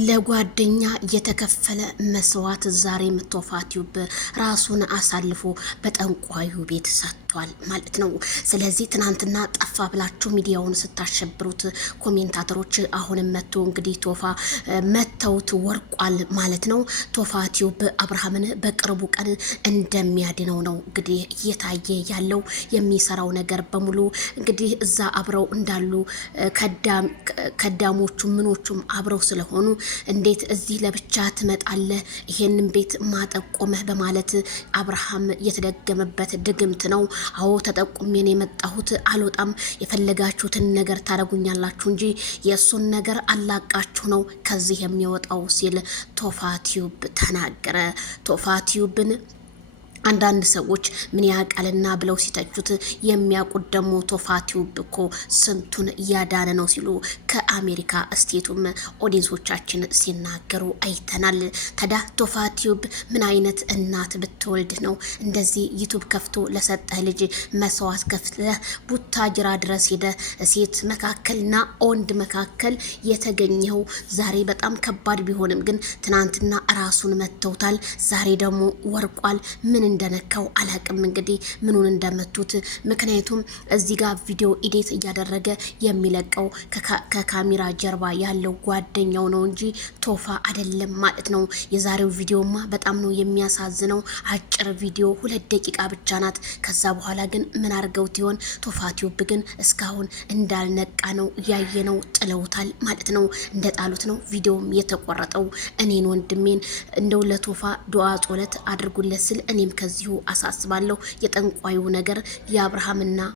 ለጓደኛ የተከፈለ መስዋዕት ዛሬም ቶፋ ቲዩብ ራሱን አሳልፎ በጠንቋዩ ቤት ሰጥቷል ማለት ነው። ስለዚህ ትናንትና ጠፋ ብላችሁ ሚዲያውን ስታሸብሩት ኮሜንታተሮች አሁንም መጥቶ እንግዲህ ቶፋ መተውት ወርቋል ማለት ነው። ቶፋ ቲዩብ አብርሃምን በቅርቡ ቀን እንደሚያድነው ነው እንግዲህ እየታየ ያለው። የሚሰራው ነገር በሙሉ እንግዲህ እዛ አብረው እንዳሉ ከዳሞቹ ምኖቹም አብረው ስለሆኑ እንዴት እዚህ ለብቻ ትመጣለህ ይሄንን ቤት ማጠቆመህ በማለት አብርሃም የተደገመበት ድግምት ነው። አዎ ተጠቁሜ ነው የመጣሁት አልወጣም የፈለጋችሁትን ነገር ታረጉኛላችሁ እንጂ የሱን ነገር አላቃችሁ ነው ከዚህ የሚወጣው ሲል ቶፋ ቲዩብ ተናገረ። ቶፋ ቲዩብን አንዳንድ ሰዎች ምን ያቃልና ብለው ሲተቹት የሚያውቁት ደግሞ ቶፋ ቲዩብ እኮ ስንቱን ያዳነ ነው ሲሉ ከአሜሪካ ስቴቱም ኦዲየንሶቻችን ሲናገሩ አይተናል። ታዲያ ቶፋ ቲዩብ ምን አይነት እናት ብትወልድ ነው እንደዚህ ዩቲዩብ ከፍቶ ለሰጠህ ልጅ መስዋዕት ከፍለህ ቡታጅራ ድረስ ሄደ ሴት መካከልና ወንድ መካከል የተገኘው? ዛሬ በጣም ከባድ ቢሆንም ግን ትናንትና ራሱን መተውታል። ዛሬ ደግሞ ወርቋል። ምን እንደነካው አላቅም እንግዲህ ምኑን እንደመቱት። ምክንያቱም እዚህ ጋር ቪዲዮ ኤዲት እያደረገ የሚለቀው ከካሜራ ጀርባ ያለው ጓደኛው ነው እንጂ ቶፋ አይደለም ማለት ነው። የዛሬው ቪዲዮማ በጣም ነው የሚያሳዝነው። አጭር ቪዲዮ 2 ደቂቃ ብቻ ናት። ከዛ በኋላ ግን ምን አርገውት ይሆን? ቶፋ ቲዩብ ግን እስካሁን እንዳልነቃ ነው ያየነው። ጥለውታል ማለት ነው። እንደጣሉት ነው ቪዲዮም የተቆረጠው። እኔን ወንድሜን እንደው ለቶፋ ዱዓ ጾለት አድርጉለት ስል እኔም ከዚሁ አሳስባለሁ። የጠንቋዩ ነገር የአብርሃምና